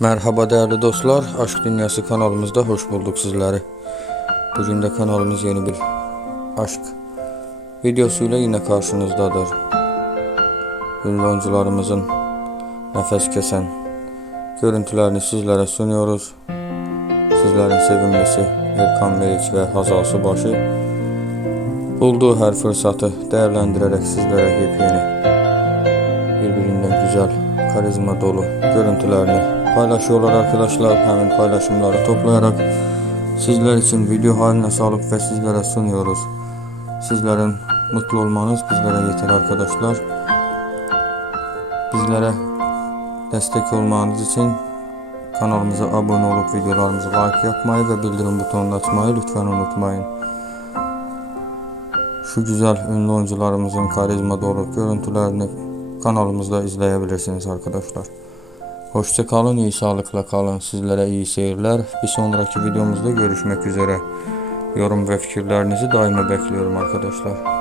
Merhaba değerli dostlar, Aşk Dünyası kanalımızda hoş bulduk sizleri. Bugün de kanalımız yeni bir aşk videosuyla yine karşınızdadır. Ünlü oyuncularımızın nefes kesen görüntülerini sizlere sunuyoruz. Sizlerin sevimlisi Erkan Meriç ve Hazal Subaşı bulduğu her fırsatı değerlendirerek sizlere yepyeni birbirinden güzel, karizma dolu görüntülerini paylaşıyorlar arkadaşlar. Hemen paylaşımları toplayarak sizler için video haline salıp ve sizlere sunuyoruz. Sizlerin mutlu olmanız bizlere yeter arkadaşlar. Bizlere destek olmanız için kanalımıza abone olup videolarımıza like yapmayı ve bildirim butonunu açmayı lütfen unutmayın. Şu güzel ünlü oyuncularımızın karizma dolu görüntülerini kanalımızda izleyebilirsiniz arkadaşlar. Hoşça kalın, iyi sağlıkla kalın. Sizlere iyi seyirler. Bir sonraki videomuzda görüşmek üzere. Yorum ve fikirlerinizi daima bekliyorum arkadaşlar.